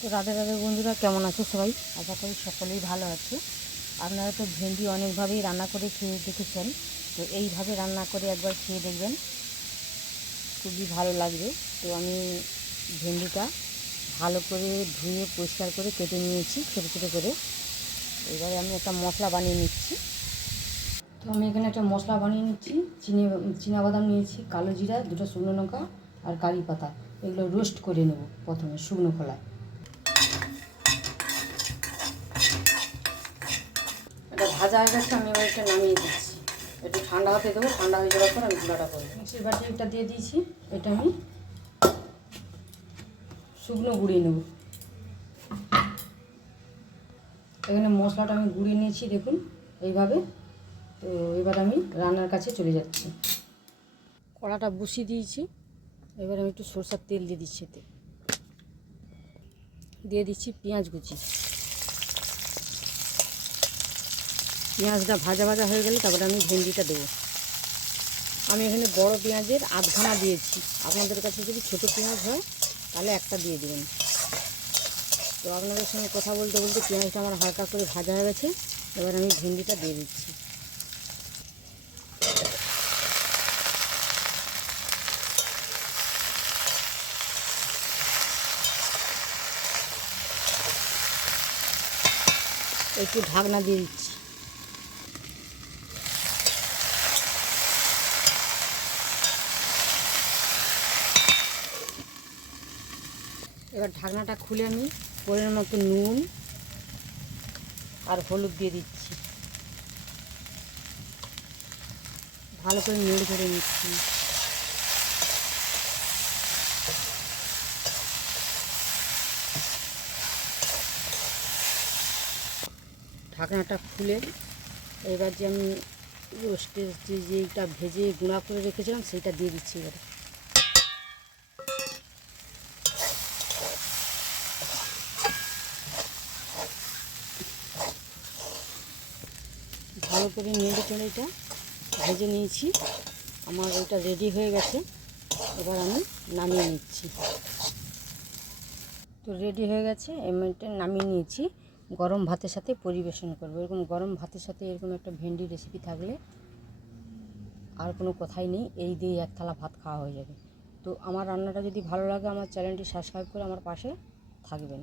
তো রাধে রাধে বন্ধুরা, কেমন আছো সবাই? আশা করি সকলেই ভালো আছে। আপনারা তো ভেন্ডি অনেকভাবেই রান্না করে খেয়ে দেখেছেন, তো এইভাবে রান্না করে একবার খেয়ে দেখবেন, খুবই ভালো লাগবে। তো আমি ভেন্ডিটা ভালো করে ধুয়ে পরিষ্কার করে কেটে নিয়েছি ছোটো ছোটো করে। এবারে আমি একটা মশলা বানিয়ে নিচ্ছি। তো আমি এখানে একটা মশলা বানিয়ে নিচ্ছি। চিনাবাদাম নিয়েছি, কালো জিরা, দুটো শুকনো লঙ্কা আর কারি পাতা। এগুলো রোস্ট করে নেব প্রথমে শুকনো খোলায়। এটা ভাজা হয়ে গেছে, আমি এবার এটা নামিয়ে দিচ্ছি। একটু ঠান্ডা হতে দেবো, ঠান্ডা হয়ে যাওয়ার পর আমি গুঁড়াটা করবো। মিক্সির বাটি একটা দিয়ে দিয়েছি, এটা আমি শুকনো গুঁড়িয়ে নেব। এখানে মশলাটা আমি গুঁড়িয়ে নিয়েছি, দেখুন এইভাবে। তো এবার আমি রান্নার কাছে চলে যাচ্ছি। কড়াটা বসিয়ে দিয়েছি, এবার আমি একটু সরষের তেল দিয়ে দিচ্ছি। এতে দিয়ে দিচ্ছি পেঁয়াজ কুচি। পেঁয়াজটা ভাজা ভাজা হয়ে গেলে তারপরে আমি ভেন্ডিটা দেবো। আমি এখানে বড় পেঁয়াজের আধখানা দিয়েছি, আপনাদের কাছে যদি ছোটো পেঁয়াজ হয় তাহলে একটা দিয়ে দেবেন। তো আপনাদের সঙ্গে কথা বলতে বলতে পেঁয়াজটা আমার হালকা করে ভাজা হয়ে গেছে, এবার আমি ভেন্ডিটা দিয়ে দিচ্ছি। একটু ঢাকনা দিয়ে দিচ্ছি। এবার ঢাকনাটা খুলে আমি পরিমাণ মতো নুন আর হলুদ দিয়ে দিচ্ছি, ভালো করে নেড়ে ধরে নিচ্ছি। ঢাকনাটা খুলে এবার যে আমি রোস্টের যেটা ভেজে গুঁড়া করে রেখেছিলাম সেটা দিয়ে দিচ্ছি। এবারে ভালো করে নেড়ে চেড়ে এটা ভেজে নিয়েছি, আমার এটা রেডি হয়ে গেছে। এবার আমি নামিয়ে নিচ্ছি। তো রেডি হয়ে গেছে, এমনিটা নামিয়ে নিয়েছি। গরম ভাতের সাথে পরিবেশন করবো। এরকম গরম ভাতের সাথে এরকম একটা ভেন্ডি রেসিপি থাকলে আর কোনো কথাই নেই, এই দিয়ে এক থালা ভাত খাওয়া হয়ে যাবে। তো আমার রান্নাটা যদি ভালো লাগে আমার চ্যানেলটি সাবস্ক্রাইব করে আমার পাশে থাকবেন।